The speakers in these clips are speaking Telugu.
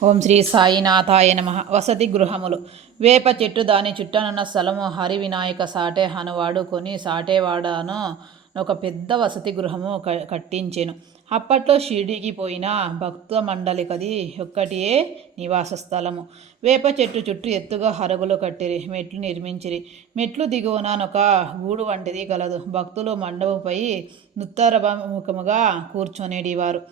ఓం శ్రీ సాయినాథాయ నమ. వసతి గృహములు. వేప చెట్టు దాని చుట్టనున్న స్థలము హరి వినాయక సాటే వాడుకొని సాటేవాడను ఒక పెద్ద వసతి గృహము కట్టించెను. అప్పట్లో షిరిడీకి పోయిన భక్త మండలికది ఒక్కటియే నివాస స్థలము. వేప చెట్టు చుట్టూ ఎత్తుగా హరుగులు కట్టిరి, మెట్లు నిర్మించిరి. మెట్లు దిగువనొక గూడు వంటిది కలదు. భక్తులు మండపంపై నుత్తరముఖముగా కూర్చొనేడివారు.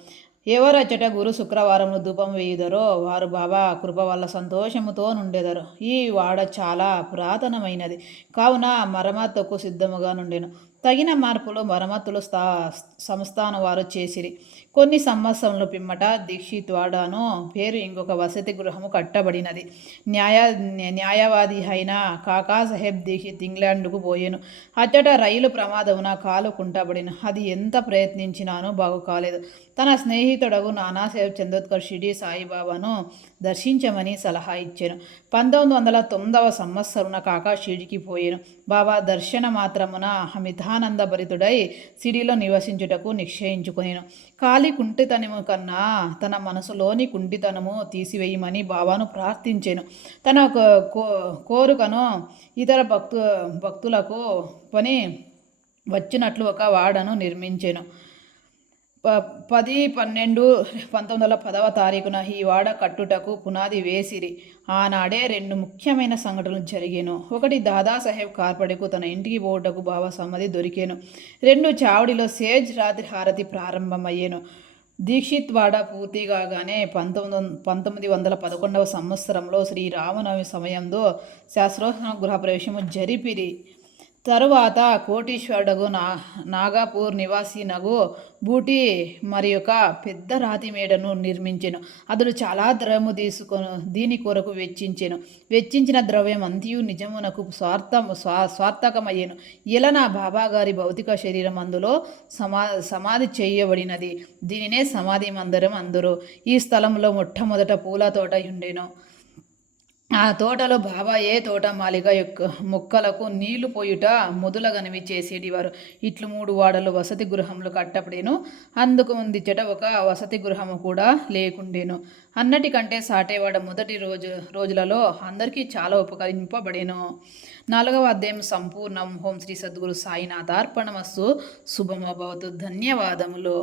ఎవరచ్చట గురు శుక్రవారములు ధూపం వేయుదరో వారు బాబా కృప వల్ల సంతోషముతో నుండెదరు. ఈ వాడ చాలా పురాతనమైనది కావున మరమ్మతుకు సిద్ధముగా నుండెను. తగిన మార్పులు మరమ్మతులు సంస్థానం వారు చేసిరి. కొన్ని సంవత్సరముల పిమ్మట దీక్షిత్ వాడాను పేరు ఇంకొక వసతి గృహము కట్టబడినది. న్యాయవాది అయిన కాకాసాహెబ్ దీక్షిత్ ఇంగ్లాండ్కు పోయెను. అచ్చట రైలు ప్రమాదమున కాలు కుంటబడిను. అది ఎంత ప్రయత్నించినానో బాగు కాలేదు. తన స్నేహితుడగు నానాసాహెబ్ చందోద్కర్ షిరిడి సాయిబాబాను దర్శించమని సలహా ఇచ్చాను. 1909 సంవత్సరమున కాకా షిరిడికి పోయాను. బాబా దర్శన మాత్రమున అమితానంద భరితుడై సిరిలో నివసించుటకు నిశ్చయించుకొనేను. కాలి కుంటితనము కన్నా తన మనసులోని కుంటితనము తీసివేయమని బాబాను ప్రార్థించాను. తన కోరికను ఇతర భక్తులకు పని వచ్చినట్లు ఒక వాడను నిర్మించాను. 10/12/1910 ఈ వాడ కట్టుటకు పునాది వేసిరి. ఆనాడే 2 ముఖ్యమైన సంఘటనలు జరిగాను. ఒకటి, దాదాసాహెబ్ కార్పడేకు తన ఇంటికి పోవుటకు బాబా సమ్మతి దొరికాను. 2, చావడిలో సేజ్ రాత్రి హారతి ప్రారంభమయ్యాను. దీక్షిత్ వాడ పూర్తి కాగానే 1911 సంవత్సరంలో శ్రీరామనవమి సమయంలో శాస్త్రోత్సవ గృహప్రవేశము జరిపిరి. తరువాత కోటీశ్వరుడగు నాగపూర్ నివాసి నగు బూటి మరి ఒక పెద్ద రాతి మేడను నిర్మించెను. అతడు చాలా ద్రవ్యము దీని కొరకు వెచ్చించిన ద్రవ్యం అంతియు నిజమునకు స్వార్థకమయ్యను. ఇలా నా బాబాగారి భౌతిక శరీరం అందులో సమాధి చేయబడినది. దీనినే సమాధి మందిరం అందరూ. ఈ స్థలంలో మొట్టమొదట పూల తోట ఉండెను. ఆ తోటలో బాబాయే తోటమాలిక యొక్క మొక్కలకు నీళ్లు పోయుట మొదలగనివి చేసేటివారు. ఇట్లు 3 వాడలు వసతి గృహములు కట్టబడేను. అందుకు ముందిచ్చట ఒక వసతి గృహము కూడా లేకుండేను. అన్నటికంటే సాటేవాడ మొదటి రోజులలో అందరికీ చాలా ఉపకరింపబడేను. 4వ అధ్యాయం సంపూర్ణం. ఓం శ్రీ సద్గురు సాయినాథార్పణమస్తు. శుభమభవతు. ధన్యవాదములు.